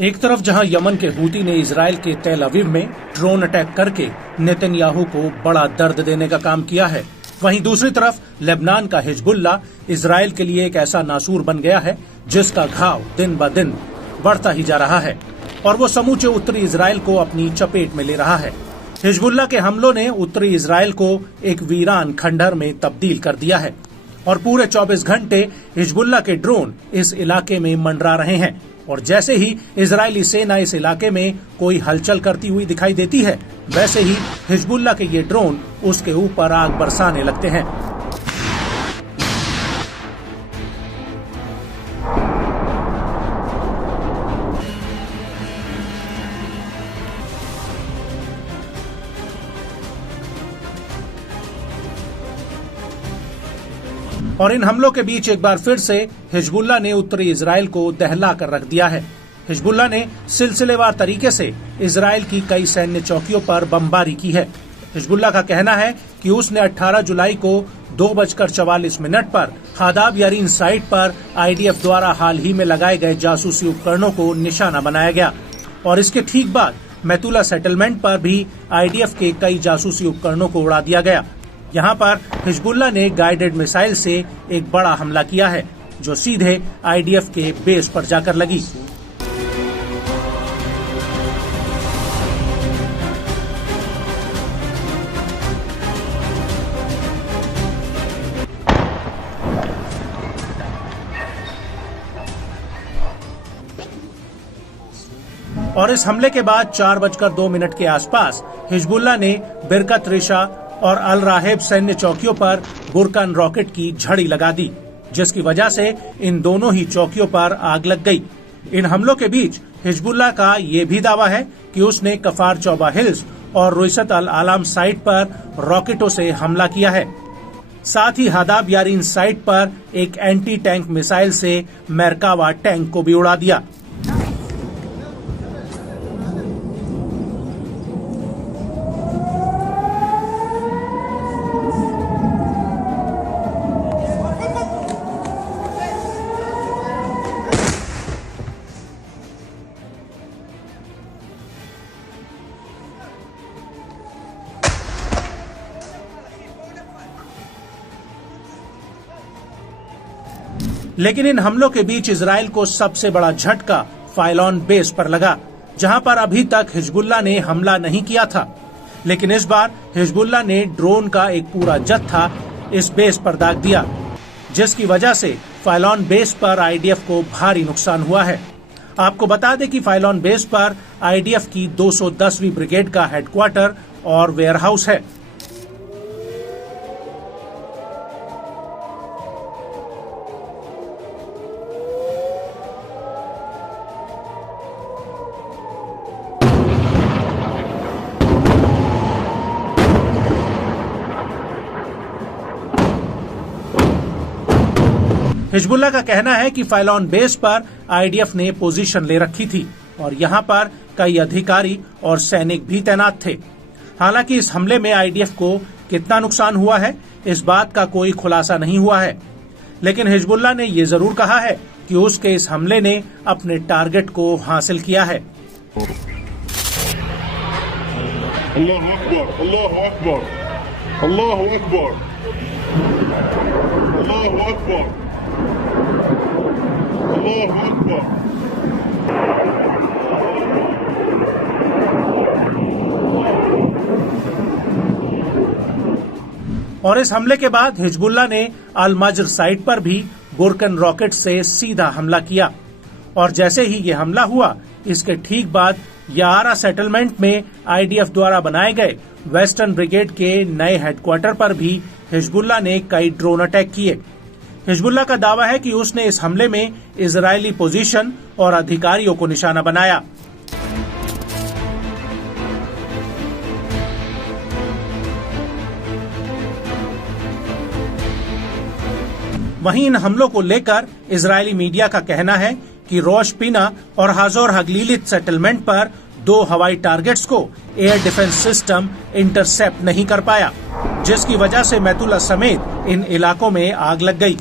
एक तरफ जहां यमन के हूती ने इजराइल के तेल अवीव में ड्रोन अटैक करके नेतन्याहू को बड़ा दर्द देने का काम किया है, वहीं दूसरी तरफ लेबनान का हिजबुल्ला इजराइल के लिए एक ऐसा नासूर बन गया है जिसका घाव दिन ब दिन बढ़ता ही जा रहा है और वो समूचे उत्तरी इजराइल को अपनी चपेट में ले रहा है। हिजबुल्ला के हमलों ने उत्तरी इजराइल को एक वीरान खंडहर में तब्दील कर दिया है और पूरे 24 घंटे हिजबुल्ला के ड्रोन इस इलाके में मंडरा रहे हैं और जैसे ही इजरायली सेना इस इलाके में कोई हलचल करती हुई दिखाई देती है, वैसे ही हिजबुल्ला के ये ड्रोन उसके ऊपर आग बरसाने लगते हैं। और इन हमलों के बीच एक बार फिर से हिजबुल्ला ने उत्तरी इजराइल को दहला कर रख दिया है। हिजबुल्ला ने सिलसिलेवार तरीके से इजराइल की कई सैन्य चौकियों पर बमबारी की है। हिजबुल्ला का कहना है कि उसने 18 जुलाई को 2:44 पर हादाब यारीन साइट पर आईडीएफ द्वारा हाल ही में लगाए गए जासूसी उपकरणों को निशाना बनाया गया और इसके ठीक बाद मैतुला सेटलमेंट पर भी आईडीएफ के कई जासूसी उपकरणों को उड़ा दिया गया। यहाँ पर हिजबुल्ला ने गाइडेड मिसाइल से एक बड़ा हमला किया है जो सीधे आईडीएफ के बेस पर जाकर लगी। और इस हमले के बाद 4:02 के आसपास हिजबुल्ला ने बिरकत रिशा और अल राहेब सैन्य चौकियों पर बुरकान रॉकेट की झड़ी लगा दी, जिसकी वजह से इन दोनों ही चौकियों पर आग लग गई। इन हमलों के बीच हिजबुल्ला का ये भी दावा है कि उसने कफार चौबा हिल्स और रुइसत अल आलाम साइट पर रॉकेटों से हमला किया है। साथ ही हादाब यारीन साइट पर एक एंटी टैंक मिसाइल से मेरकावा टैंक को भी उड़ा दिया। लेकिन इन हमलों के बीच इजराइल को सबसे बड़ा झटका फाइलॉन बेस पर लगा, जहां पर अभी तक हिजबुल्ला ने हमला नहीं किया था। लेकिन इस बार हिजबुल्ला ने ड्रोन का एक पूरा जत्था इस बेस पर दाग दिया, जिसकी वजह से फाइलॉन बेस पर आईडीएफ को भारी नुकसान हुआ है। आपको बता दें कि फाइलॉन बेस पर आईडीएफ की 210वीं ब्रिगेड का हेडक्वार्टर और वेयरहाउस है। हिजबुल्ला का कहना है कि फाइलॉन बेस पर आईडीएफ ने पोजीशन ले रखी थी और यहां पर कई अधिकारी और सैनिक भी तैनात थे। हालांकि इस हमले में आईडीएफ को कितना नुकसान हुआ है, इस बात का कोई खुलासा नहीं हुआ है। लेकिन हिजबुल्ला ने ये जरूर कहा है कि उसके इस हमले ने अपने टारगेट को हासिल किया है। अल्लाहु अकबर, अल्लाहु अकबर, अल्लाहु अकबर, अल्लाहु अकबर, अल्लाहु अकबर। और इस हमले के बाद हिजबुल्ला ने अल मज्र साइट पर भी बुरकन रॉकेट से सीधा हमला किया और जैसे ही ये हमला हुआ, इसके ठीक बाद यारा सेटलमेंट में आईडीएफ द्वारा बनाए गए वेस्टर्न ब्रिगेड के नए हेडक्वार्टर पर भी हिजबुल्ला ने कई ड्रोन अटैक किए। हिजबुल्ला का दावा है कि उसने इस हमले में इजरायली पोजीशन और अधिकारियों को निशाना बनाया। वहीं इन हमलों को लेकर इजरायली मीडिया का कहना है कि रोश पिना और हाजोर हगलीलित सेटलमेंट पर 2 हवाई टारगेट्स को एयर डिफेंस सिस्टम इंटरसेप्ट नहीं कर पाया, जिसकी वजह से मैतुला समेत इन इलाकों में आग लग गई।